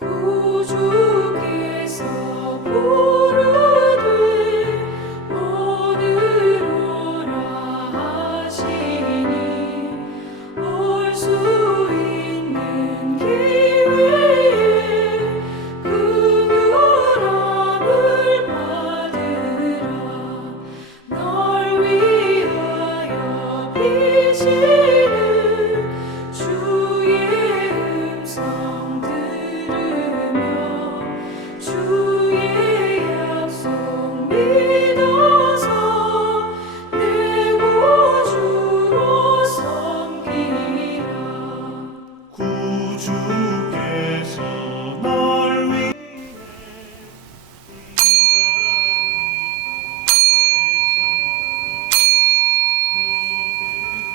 구주께서 부르되 오늘 오라 하시니 올 수 있는 기회에 긍휼함을 받으라. 널 위하여 비치는 주의 음성 들으며 주의 약속 믿어서 내 구주로 섬기라. 구주께서 널 위해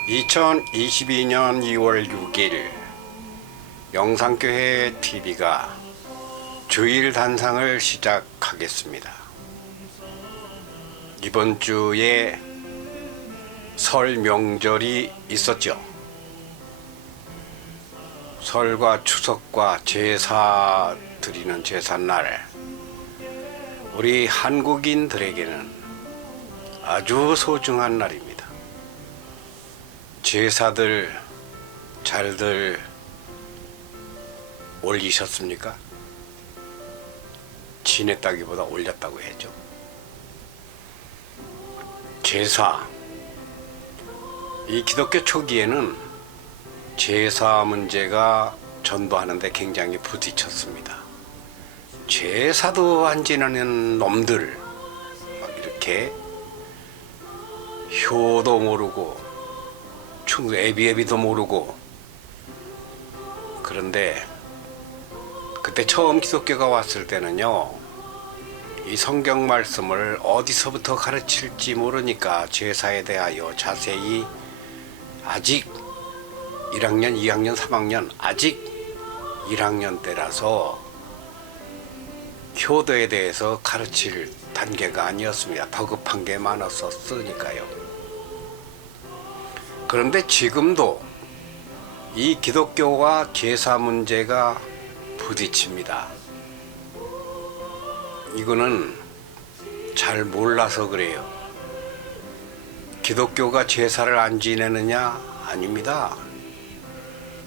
2022년 2월 6일 영상교회 TV가 주일 단상을 시작하겠습니다. 이번 주에 설 명절이 있었죠. 설과 추석과 제사 드리는 제삿날, 우리 한국인들에게는 아주 소중한 날입니다. 제사들 잘들 올리셨습니까? 지냈다기보다 올렸다고 해야죠. 제사, 이 기독교 초기에는 제사 문제가 전도하는데 굉장히 부딪혔습니다. 제사도 안 지내는 놈들, 막 이렇게 효도 모르고 애비애비도 모르고. 그런데 그때 처음 기독교가 왔을 때는요, 이 성경 말씀을 어디서부터 가르칠지 모르니까 제사에 대하여 자세히 아직 1학년, 2학년, 3학년, 아직 1학년 때라서 효도에 대해서 가르칠 단계가 아니었습니다. 다급한 게 많았었으니까요. 그런데 지금도 이 기독교와 제사 문제가 부딪힙니다. 이거는 잘 몰라서 그래요. 기독교가 제사를 안 지내느냐? 아닙니다.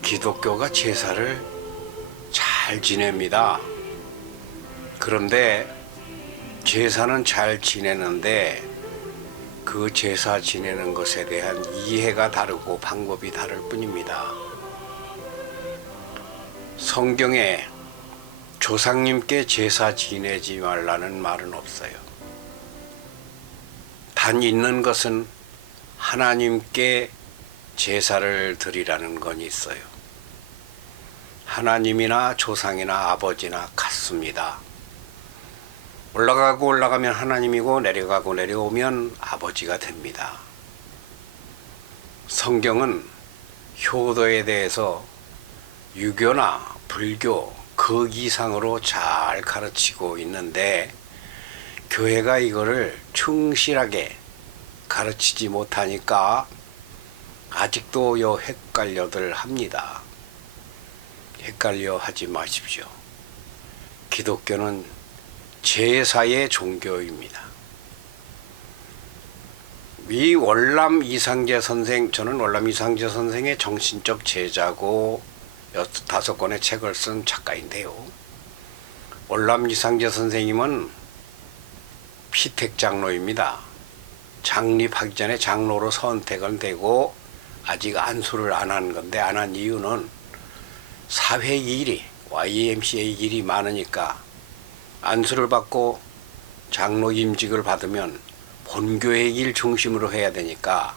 기독교가 제사를 잘 지냅니다. 그런데 제사는 잘 지내는데 그 제사 지내는 것에 대한 이해가 다르고 방법이 다를 뿐입니다. 성경에 조상님께 제사 지내지 말라는 말은 없어요. 단 있는 것은 하나님께 제사를 드리라는 건 있어요. 하나님이나 조상이나 아버지나 같습니다. 올라가고 올라가면 하나님이고 내려가고 내려오면 아버지가 됩니다. 성경은 효도에 대해서 유교나 불교 그 이상으로 잘 가르치고 있는데 교회가 이거를 충실하게 가르치지 못하니까 아직도 헷갈려들 합니다. 헷갈려 하지 마십시오. 기독교는 제사의 종교입니다. 이 월남 이상재 선생, 저는 월남 이상재 선생의 정신적 제자고 5권의 책을 쓴 작가인데요. 월남 이상재 선생님은 피택 장로입니다. 장립하기 전에 장로로 선택은 되고 아직 안수를 안 한 건데, 안 한 이유는 사회 일이, YMCA 일이 많으니까 안수를 받고 장로 임직을 받으면 본교회 일 중심으로 해야 되니까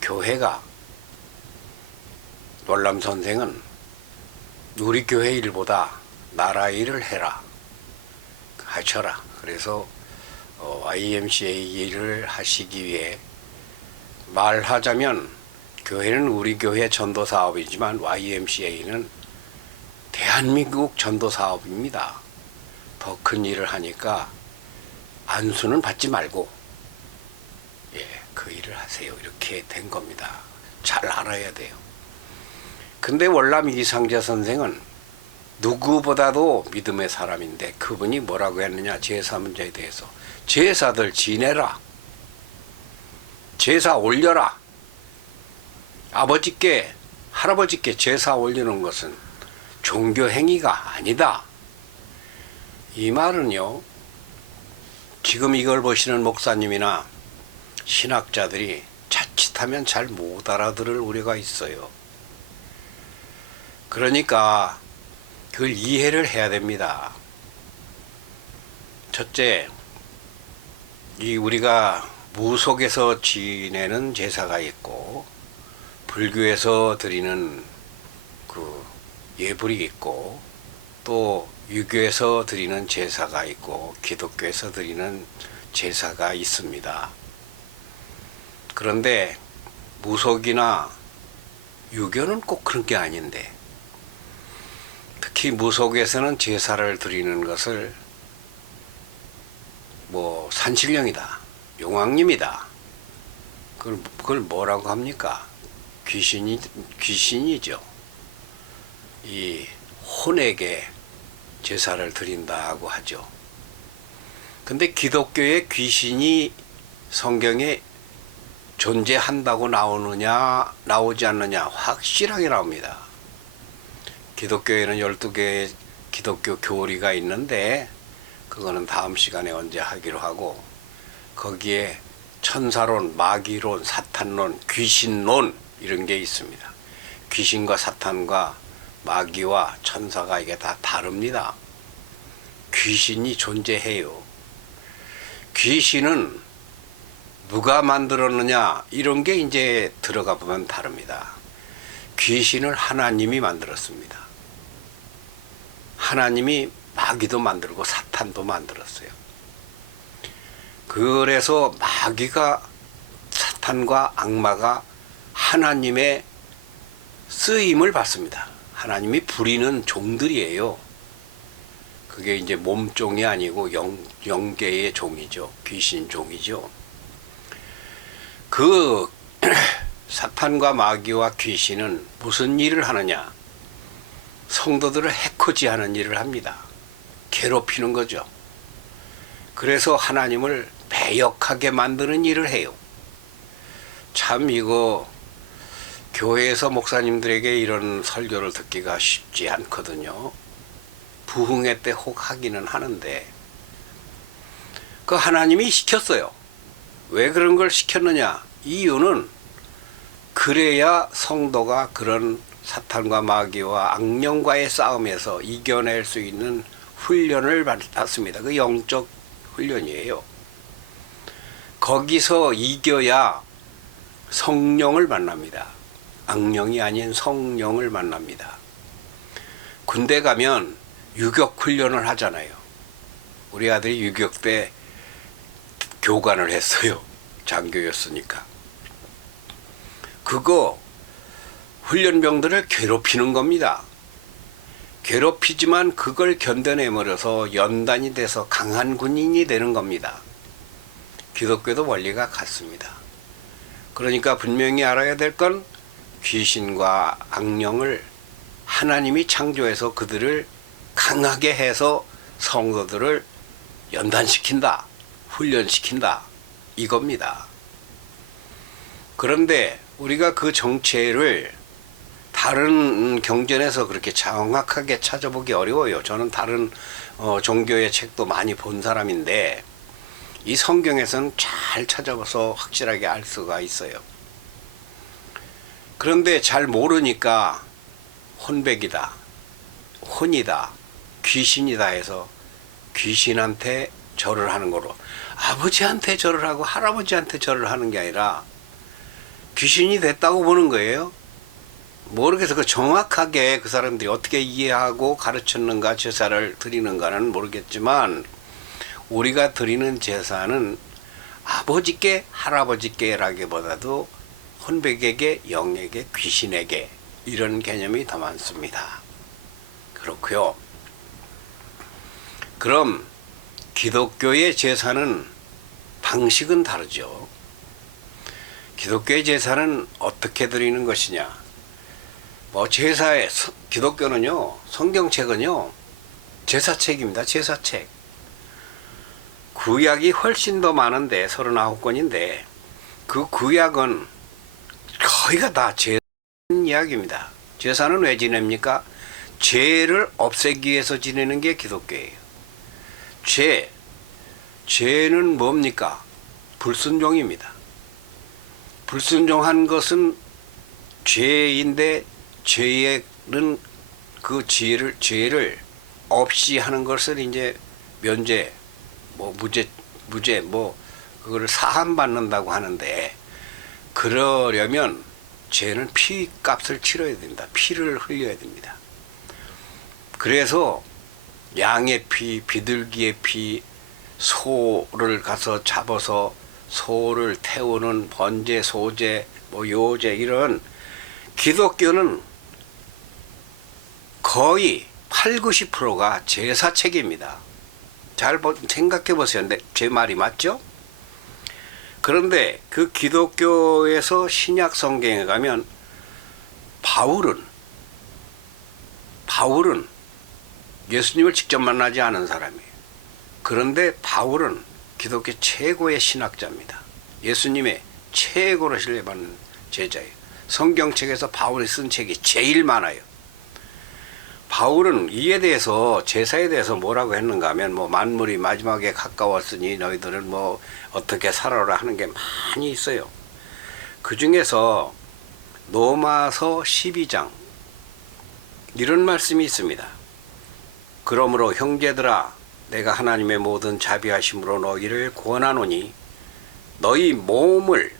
교회가, 월남 선생은 우리 교회 일보다 나라 일을 해라, 하셔라. 그래서 YMCA 일을 하시기 위해, 말하자면 교회는 우리 교회 전도 사업이지만 YMCA는 대한민국 전도 사업입니다. 더 큰 일을 하니까 안수는 받지 말고 그 일을 하세요. 이렇게 된 겁니다. 잘 알아야 돼요. 근데 월남 이상재 선생은 누구보다도 믿음의 사람인데 그분이 뭐라고 했느냐, 제사 문제에 대해서. 제사들 지내라. 제사 올려라. 아버지께, 할아버지께 제사 올리는 것은 종교 행위가 아니다. 이 말은요, 지금 이걸 보시는 목사님이나 신학자들이 자칫하면 잘 못 알아들을 우려가 있어요. 그러니까 그걸 이해를 해야 됩니다. 첫째, 이 우리가 무속에서 지내는 제사가 있고 불교에서 드리는 그 예불이 있고 또 유교에서 드리는 제사가 있고 기독교에서 드리는 제사가 있습니다. 그런데 무속이나 유교는 꼭 그런 게 아닌데, 특히 무속에서는 제사를 드리는 것을 뭐 산신령이다, 용왕님이다, 그걸 뭐라고 합니까? 귀신이죠. 이 혼에게 제사를 드린다고 하죠. 근데 기독교의 귀신이 성경에 존재한다고 나오느냐 나오지 않느냐 확실하게 나옵니다. 기독교에는 12개의 기독교 교리가 있는데 그거는 다음 시간에 언제 하기로 하고, 거기에 천사론, 마귀론, 사탄론, 귀신론 이런 게 있습니다. 귀신과 사탄과 마귀와 천사가 이게 다 다릅니다. 귀신이 존재해요. 귀신은 누가 만들었느냐 이런 게 이제 들어가 보면 다릅니다. 귀신을 하나님이 만들었습니다. 하나님이 마귀도 만들고 사탄도 만들었어요. 그래서 마귀가, 사탄과 악마가 하나님의 쓰임을 받습니다. 하나님이 부리는 종들이에요. 그게 이제 몸종이 아니고 영계의 종이죠. 귀신 종이죠. 그 사탄과 마귀와 귀신은 무슨 일을 하느냐? 성도들을 해코지하는 일을 합니다. 괴롭히는 거죠. 그래서 하나님을 배역하게 만드는 일을 해요. 참 이거 교회에서 목사님들에게 이런 설교를 듣기가 쉽지 않거든요. 부흥회 때 혹 하기는 하는데 그 하나님이 시켰어요. 왜 그런 걸 시켰느냐? 이유는 그래야 성도가 그런 사탄과 마귀와 악령과의 싸움에서 이겨낼 수 있는 훈련을 받았습니다. 그 영적 훈련이에요. 거기서 이겨야 성령을 만납니다. 악령이 아닌 성령을 만납니다. 군대 가면 유격 훈련을 하잖아요. 우리 아들이 유격 때 교관을 했어요. 장교였으니까. 그거 훈련병들을 괴롭히는 겁니다. 괴롭히지만 그걸 견뎌내버려서 연단이 돼서 강한 군인이 되는 겁니다. 기독교도 원리가 같습니다. 그러니까 분명히 알아야 될 건 귀신과 악령을 하나님이 창조해서 그들을 강하게 해서 성도들을 연단시킨다, 훈련시킨다, 이겁니다. 그런데 우리가 그 정체를 다른 경전에서 그렇게 정확하게 찾아보기 어려워요. 저는 다른 종교의 책도 많이 본 사람인데 이 성경에서는 잘 찾아봐서 확실하게 알 수가 있어요. 그런데 잘 모르니까 혼백이다, 혼이다, 귀신이다 해서 귀신한테 절을 하는 거로, 아버지한테 절을 하고 할아버지한테 절을 하는 게 아니라 귀신이 됐다고 보는 거예요. 모르겠어. 그 정확하게 그 사람들이 어떻게 이해하고 가르쳤는가, 제사를 드리는가는 모르겠지만 우리가 드리는 제사는 아버지께, 할아버지께라기보다도 혼백에게, 영에게, 귀신에게, 이런 개념이 더 많습니다. 그렇고요. 그럼 기독교의 제사는 방식은 다르죠. 기독교의 제사는 어떻게 드리는 것이냐? 뭐 제사에 기독교는요, 성경책은요 제사책입니다. 제사책. 구약이 훨씬 더 많은데 39권인데 그 구약은 거의가 다 제사 이야기입니다. 제사는 왜 지냅니까? 죄를 없애기 위해서 지내는 게 기독교예요. 죄는 뭡니까? 불순종입니다. 불순종한 것은 죄인데 죄는 그 죄를 없이 하는 것을 이제 면죄, 뭐 무죄 뭐 그거를 사함받는다고 하는데, 그러려면 죄는 피값을 치러야 된다. 피를 흘려야 됩니다. 그래서 양의 피, 비둘기의 피, 소를 가서 잡아서 소를 태우는 번제, 소제, 뭐 요제, 이런 기독교는 거의 80~90%가 제사책입니다. 잘 생각해 보세요. 제 말이 맞죠? 그런데 그 기독교에서 신약 성경에 가면 바울은 예수님을 직접 만나지 않은 사람이에요. 그런데 바울은 기독교 최고의 신학자입니다. 예수님의 최고로 신뢰받는 제자예요. 성경책에서 바울이 쓴 책이 제일 많아요. 바울은 이에 대해서, 제사에 대해서 뭐라고 했는가 하면, 뭐 만물이 마지막에 가까웠으니 너희들은 뭐 어떻게 살아라 하는 게 많이 있어요. 그 중에서 로마서 12장 이런 말씀이 있습니다. 그러므로 형제들아, 내가 하나님의 모든 자비하심으로 너희를 구원하노니 너희 몸을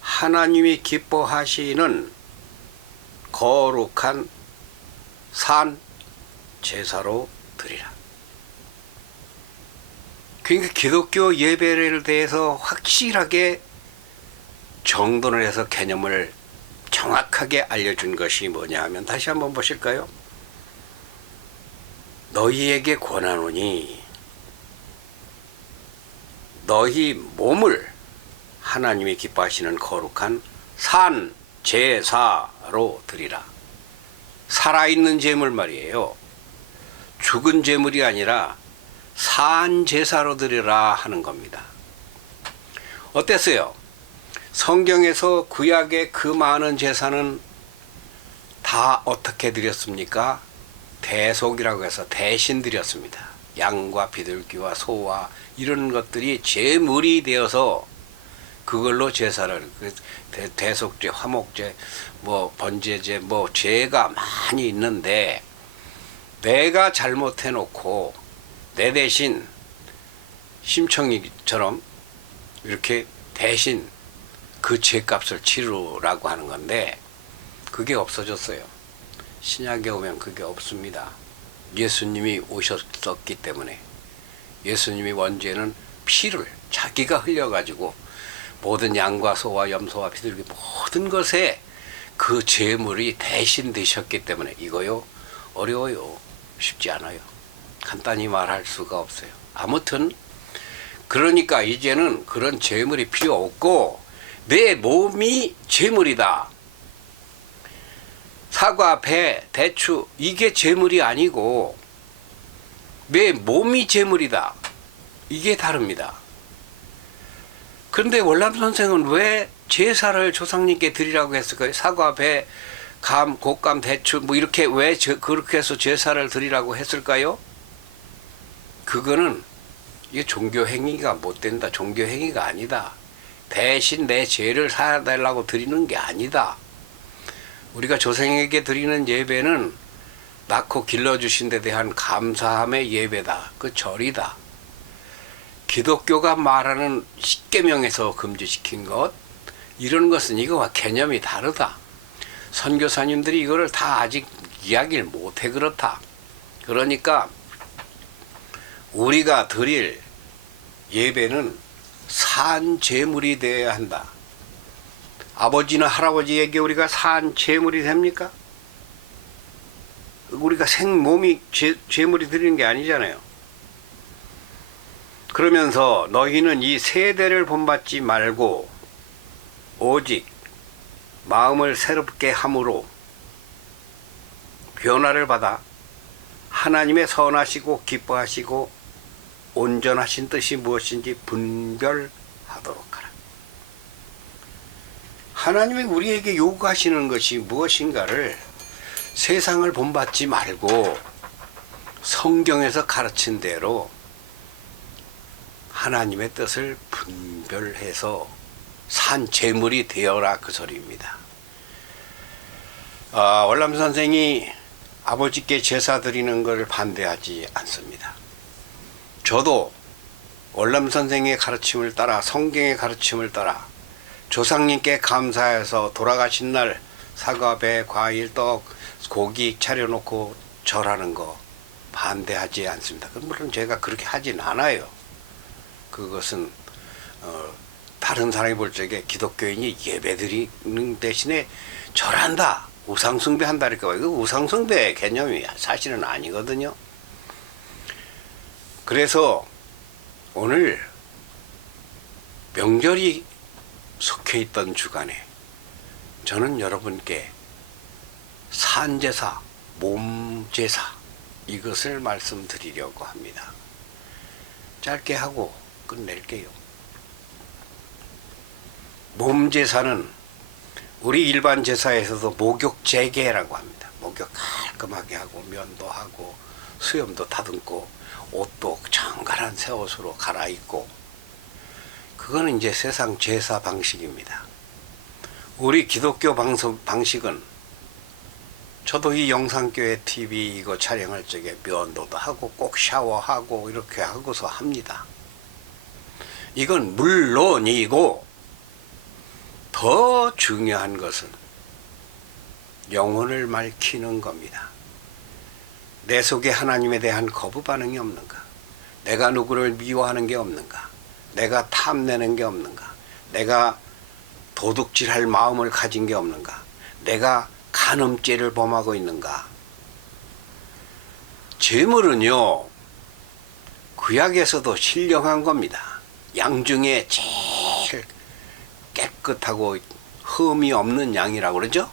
하나님이 기뻐하시는 거룩한 산 제사로 드리라. 그러니까 기독교 예배를 대해서 확실하게 정돈을 해서 개념을 정확하게 알려준 것이 뭐냐 하면, 다시 한번 보실까요? 너희에게 권하노니 너희 몸을 하나님이 기뻐하시는 거룩한 산 제사로 드리라. 살아있는 제물 말이에요. 죽은 제물이 아니라 산 제사로 드리라 하는 겁니다. 어땠어요? 성경에서 구약의 그 많은 제사는 다 어떻게 드렸습니까? 대속이라고 해서 대신 드렸습니다. 양과 비둘기와 소와 이런 것들이 제물이 되어서 그걸로 제사를, 대속제, 화목제, 뭐 번제제, 뭐 죄가 많이 있는데, 내가 잘못해 놓고 내 대신 심청이처럼 이렇게 대신 그 죄값을 치르라고 하는 건데, 그게 없어졌어요. 신약에 오면 그게 없습니다. 예수님이 오셨었기 때문에. 예수님이 원죄는 피를 자기가 흘려가지고 모든 양과 소와 염소와 비둘기 모든 것에 그 제물이 대신 되셨기 때문에, 이거요 어려워요. 쉽지 않아요. 간단히 말할 수가 없어요. 아무튼 그러니까 이제는 그런 제물이 필요 없고 내 몸이 제물이다. 사과, 배, 대추 이게 제물이 아니고 내 몸이 제물이다. 이게 다릅니다. 그런데 월남 선생은 왜 제사를 조상님께 드리라고 했을까요? 사과, 배, 감, 곶감, 대추 뭐 이렇게 왜 그렇게 해서 제사를 드리라고 했을까요? 그거는 이게 종교 행위가 못 된다. 종교 행위가 아니다. 대신 내 죄를 사달라고 드리는 게 아니다. 우리가 조상에게 드리는 예배는 낳고 길러주신 데 대한 감사함의 예배다. 그 절이다. 기독교가 말하는 십계명에서 금지시킨 것, 이런 것은 이거와 개념이 다르다. 선교사님들이 이거를 다 아직 이야기를 못해 그렇다. 그러니까 우리가 드릴 예배는 산 제물이 되어야 한다. 아버지나 할아버지에게 우리가 산 제물이 됩니까? 우리가 생몸이 제물이 드리는 게 아니잖아요. 그러면서 너희는 이 세대를 본받지 말고 오직 마음을 새롭게 함으로 변화를 받아 하나님의 선하시고 기뻐하시고 온전하신 뜻이 무엇인지 분별하도록 하라. 하나님이 우리에게 요구하시는 것이 무엇인가를 세상을 본받지 말고 성경에서 가르친 대로 하나님의 뜻을 분별해서 산 제물이 되어라, 그 소리입니다. 월남 선생이 아버지께 제사 드리는 것을 반대하지 않습니다. 저도 월남 선생의 가르침을 따라, 성경의 가르침을 따라 조상님께 감사해서 돌아가신 날 사과, 배, 과일, 떡, 고기 차려놓고 절하는 거 반대하지 않습니다. 물론 제가 그렇게 하진 않아요. 그것은 다른 사람이 볼 적에 기독교인이 예배드리는 대신에 절한다, 우상숭배한다 이렇게 봐요. 그 우상숭배 개념이 사실은 아니거든요. 그래서 오늘 명절이 속해 있던 주간에 저는 여러분께 산제사, 몸제사 이것을 말씀드리려고 합니다. 짧게 하고 끝낼게요. 몸제사는 우리 일반 제사에서도 목욕 재개라고 합니다. 목욕 깔끔하게 하고 면도 하고 수염도 다듬고 옷도 정갈한 새 옷으로 갈아입고, 그거는 이제 세상 제사 방식입니다. 우리 기독교 방식은 저도 이 영상교회 TV 이거 촬영할 적에 면도도 하고 꼭 샤워하고 이렇게 하고서 합니다. 이건 물론이고 더 중요한 것은 영혼을 밝히는 겁니다. 내 속에 하나님에 대한 거부 반응이 없는가? 내가 누구를 미워하는 게 없는가? 내가 탐내는 게 없는가? 내가 도둑질할 마음을 가진 게 없는가? 내가 간음죄를 범하고 있는가? 제물은요, 구약에서도 신령한 겁니다. 양 중에 제일 깨끗하고 흠이 없는 양이라고 그러죠?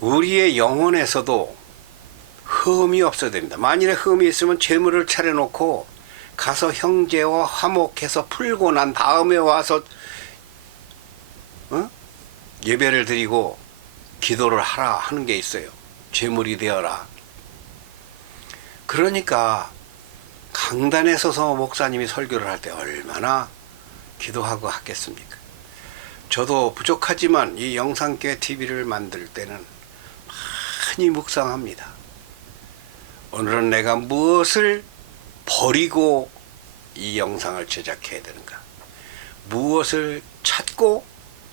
우리의 영혼에서도 흠이 없어야 됩니다. 만일에 흠이 있으면 제물을 차려놓고 가서 형제와 화목해서 풀고 난 다음에 와서 예배를 드리고 기도를 하라 하는 게 있어요. 제물이 되어라. 그러니까 강단에 서서 목사님이 설교를 할 때 얼마나 기도하고 하겠습니까? 저도 부족하지만 이 영상교회 TV를 만들 때는 많이 묵상합니다. 오늘은 내가 무엇을 버리고 이 영상을 제작해야 되는가? 무엇을 찾고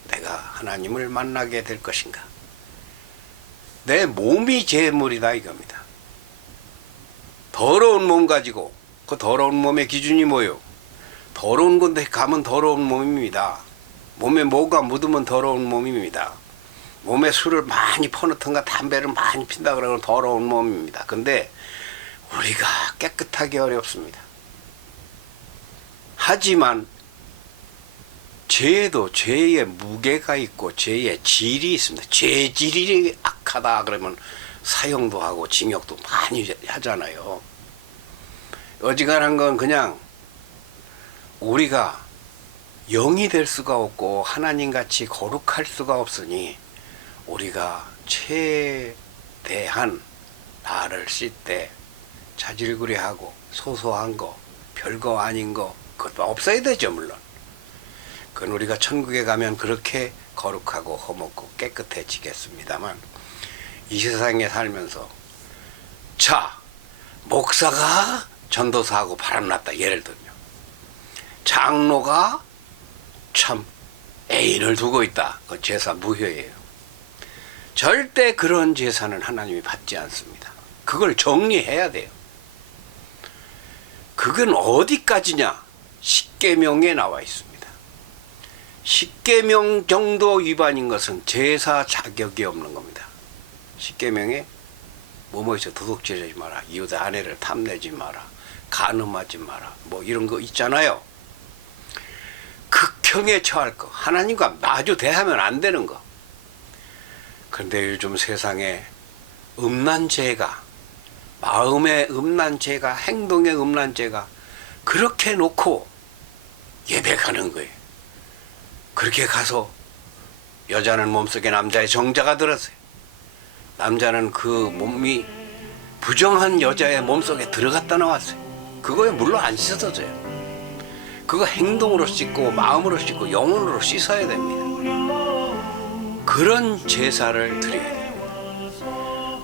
내가 하나님을 만나게 될 것인가? 내 몸이 제물이다 이겁니다. 더러운 몸 가지고, 그 더러운 몸의 기준이 뭐요? 더러운 건데 가면 더러운 몸입니다. 몸에 뭐가 묻으면 더러운 몸입니다. 몸에 술을 많이 퍼놓던가 담배를 많이 핀다 그러면 더러운 몸입니다. 근데 우리가 깨끗하기 어렵습니다. 하지만 죄에도 죄의 무게가 있고 죄의 질이 있습니다. 죄질이 악하다 그러면 사형도 하고 징역도 많이 하잖아요. 어지간한 건 그냥 우리가 영이 될 수가 없고 하나님같이 거룩할 수가 없으니 우리가 최대한 나를 씻되 자질구레하고 소소한 거, 별거 아닌 거 그것도 없어야 되죠. 물론 그건 우리가 천국에 가면 그렇게 거룩하고 험없고 깨끗해지겠습니다만, 이 세상에 살면서 자, 목사가 전도사하고 바람났다 예를 들면, 장로가 참 애인을 두고 있다, 그 제사 무효예요. 절대 그런 제사는 하나님이 받지 않습니다. 그걸 정리해야 돼요. 그건 어디까지냐? 십계명에 나와 있습니다. 십계명 정도 위반인 것은 제사 자격이 없는 겁니다. 십계명에 뭐뭐 있어? 도둑질하지 마라, 이웃 아내를 탐내지 마라, 간음하지 마라, 뭐 이런 거 있잖아요. 극형에 처할 거, 하나님과 마주 대하면 안 되는 거. 그런데 요즘 세상에 음란 죄가, 마음의 음란 죄가, 행동의 음란 죄가 그렇게 놓고 예배 가는 거예요. 그렇게 가서 여자는 몸속에 남자의 정자가 들었어요. 남자는 그 몸이 부정한 여자의 몸속에 들어갔다 나왔어요. 그거에 물로 안 씻어져요. 그거 행동으로 씻고 마음으로 씻고 영혼으로 씻어야 됩니다. 그런 제사를 드려야 됩니다.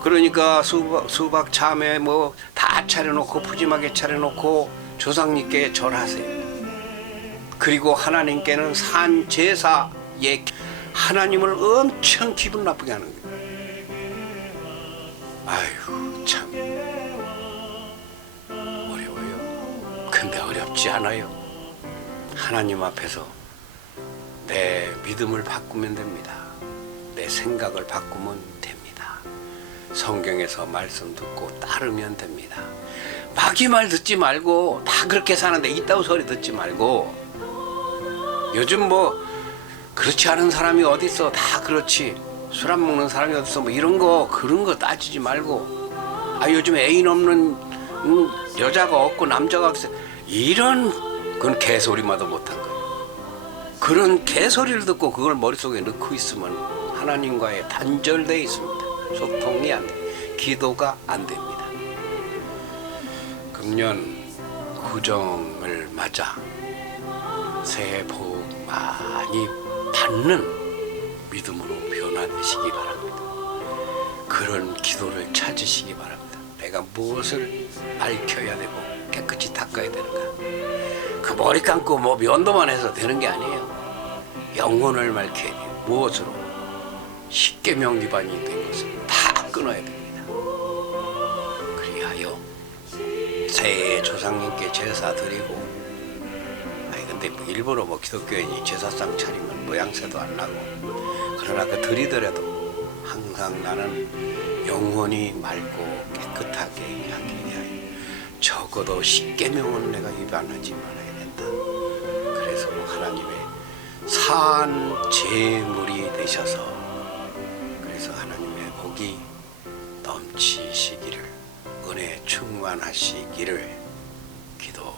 그러니까 수박 참외 뭐 다 차려놓고 푸짐하게 차려놓고 조상님께 절하세요. 그리고 하나님께는 산 제사에 하나님을 엄청 기분 나쁘게 하는 거예요. 아이고 참 어려워요. 근데 어렵지 않아요. 하나님 앞에서 내 믿음을 바꾸면 됩니다. 내 생각을 바꾸면 됩니다. 성경에서 말씀 듣고 따르면 됩니다. 마귀 말 듣지 말고 다 그렇게 사는데 이따위 소리 듣지 말고 요즘 뭐 그렇지 않은 사람이 어디 있어. 다 그렇지. 술 안 먹는 사람이 어디 있어. 뭐 이런 거 그런 거 따지지 말고 요즘 애인 없는 여자가 없고 남자가 없어. 이런 그건 개소리마도 못한 거예요. 그런 개소리를 듣고 그걸 머릿속에 넣고 있으면 하나님과의 단절되어 있습니다. 소통이 안 돼. 기도가 안 됩니다. 금년 구정을 맞아 새해 복 많이 받는 믿음으로 변화되시기 바랍니다. 그런 기도를 찾으시기 바랍니다. 내가 무엇을 밝혀야 되고 깨끗이 닦아야 되는가. 그 머리 감고 뭐 면도만 해서 되는 게 아니에요. 영혼을 밝혀야 돼요. 무엇으로? 십계명 위반이 된 것을 다 끊어야 됩니다. 그리하여 새해 조상님께 제사 드리고 근데 뭐 일부러 뭐 기독교인이 제사상 차리면 모양새도 안 나고 그러나 그 드리더라도 항상 나는 영혼이 맑고 깨끗하게 하기 위하여 적어도 십계명은 내가 위반하지 말아야 된다. 그래서 하나님의 산 제물이 되셔서 그래서 하나님의 복이 넘치시기를 은혜 충만하시기를 기도